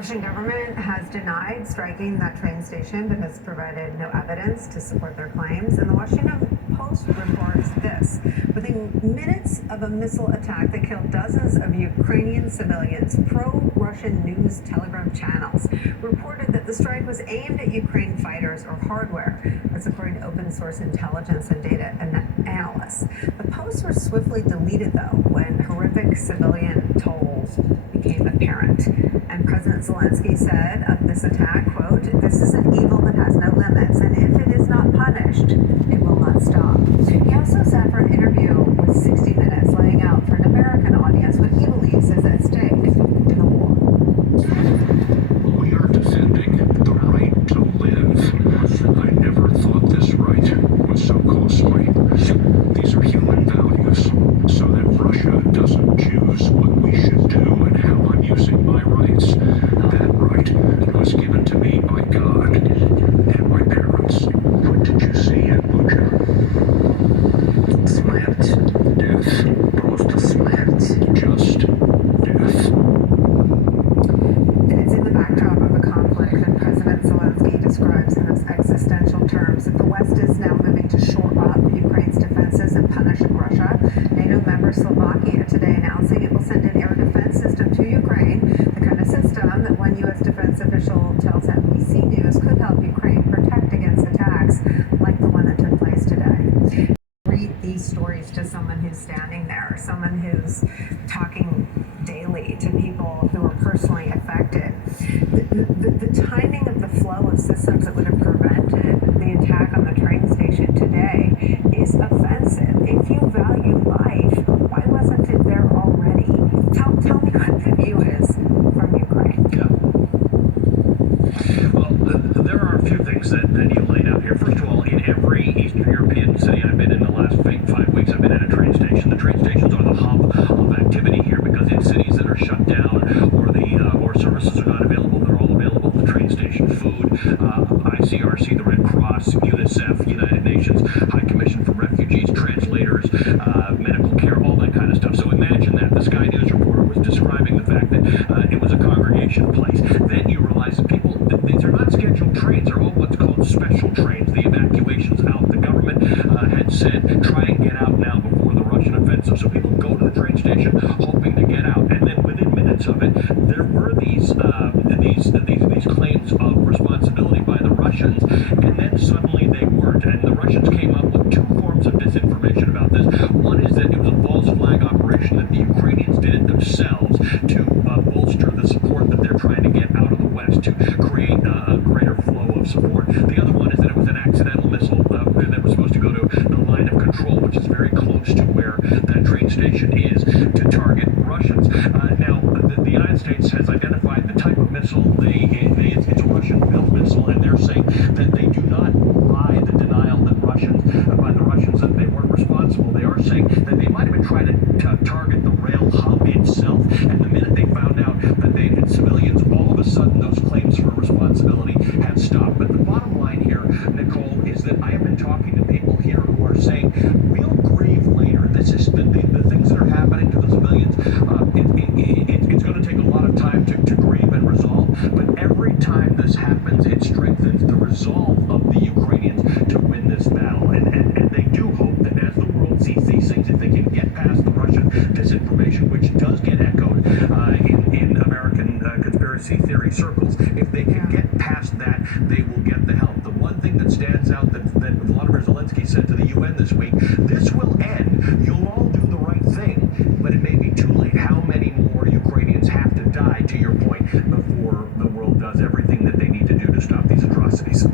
Russian government has denied striking that train station but has provided no evidence to support their claims. And the Washington Post reports this. Within minutes of a missile attack that killed dozens of Ukrainian civilians, pro-Russian news Telegram channels reported that the strike was aimed at Ukraine fighters or hardware. That's according to open source intelligence and data analysts. The posts were swiftly deleted, though, when horrific civilian tolls became apparent. And President Zelensky said of this attack, quote, "This is an evil that has no limits, and if it is not punished, it will not stop." He also sat for an interview with 60 Minutes, laying out for an American audience what he believes is at stake in the war. We are defending the right to live. I never thought this right was so costly. These are human values, so that Russia doesn't choose what we should do and how I'm using my rights. That right was given to me by God and my parents. What did you see in Bucha? Смерть. Death. Просто смерть. Just death. And it's in the backdrop of a conflict that President Zelensky describes in those existential terms that the West is now moving to shore up Ukraine's defenses and punish Russia. NATO member Slovakia today announcing it will send an air defense system to Ukraine, the kind of system that one U.S. defense official tells NBC News could help Ukraine protect against attacks like the one that took place today. Read these stories to someone who's standing there, someone who's talking daily to people who are personally affected. The timing of the flow of systems that would have prevented the attack on the train station today is offensive. If you value life, why wasn't it there already? Tell me what the view is from Ukraine. Yeah. Well, there are a few things that you laid out here. First of all, in every Eastern European city I've been in the last 5 weeks, I've been at a train station. The train stations are the hub of activity here because in cities that are shut down or services are not available, they're all available at the train station. Food, ICRC, the Red Cross, UNICEF, United Nations, High Commission for Refugees, translators, medical care, all that kind of stuff. So imagine that. The Sky News reporter was describing the fact that it was a congregation place. Then you realize that these are not scheduled trains. They're all what's called special trains. The evacuation's out. The government had said, try and get out now before the Russian offensive. So people go to the train station hoping to get out. And then within minutes of it, there were these claims of responsibility by the Russians. And then suddenly they weren't. And the Russians came up with two forms of disinformation about this. One is that it was a false flag operation, that the Ukrainians did it themselves to bolster the support that they're trying to get out of the West, to create a greater flow of support. The other one is that it was an accidental missile that was supposed to go to the line of control, which is very close to where that train station is, to target Russians. Now, the United States has identified the type of missile. It's a Russian-built missile, and they're saying that they do not buy the denial that by the Russians that they weren't responsible. They are saying that they might have been trying to target the rail hub itself, and the minute they found out that they hit civilians, all of a sudden those claims for responsibility have stopped. But the bottom line here, Nicole, is that I have been talking to people here who are saying, we'll grieve later. This is the things that are happening to the civilians. It's going to take a lot of time to grieve and resolve, but every time this happens, it strengthens the resolve of the Ukrainians to win this battle. And they do hope that as the world sees these things, if they can get past the Russian disinformation, which does get echoed in American conspiracy theory circles, if they can get past that, they will get the help. The one thing that stands out that Volodymyr Zelensky said to the UN this week, this will end. You'll all do the right thing, but it may be too late. How many more Ukrainians have to die, to your point, before the world does everything that they need to do to stop these atrocities?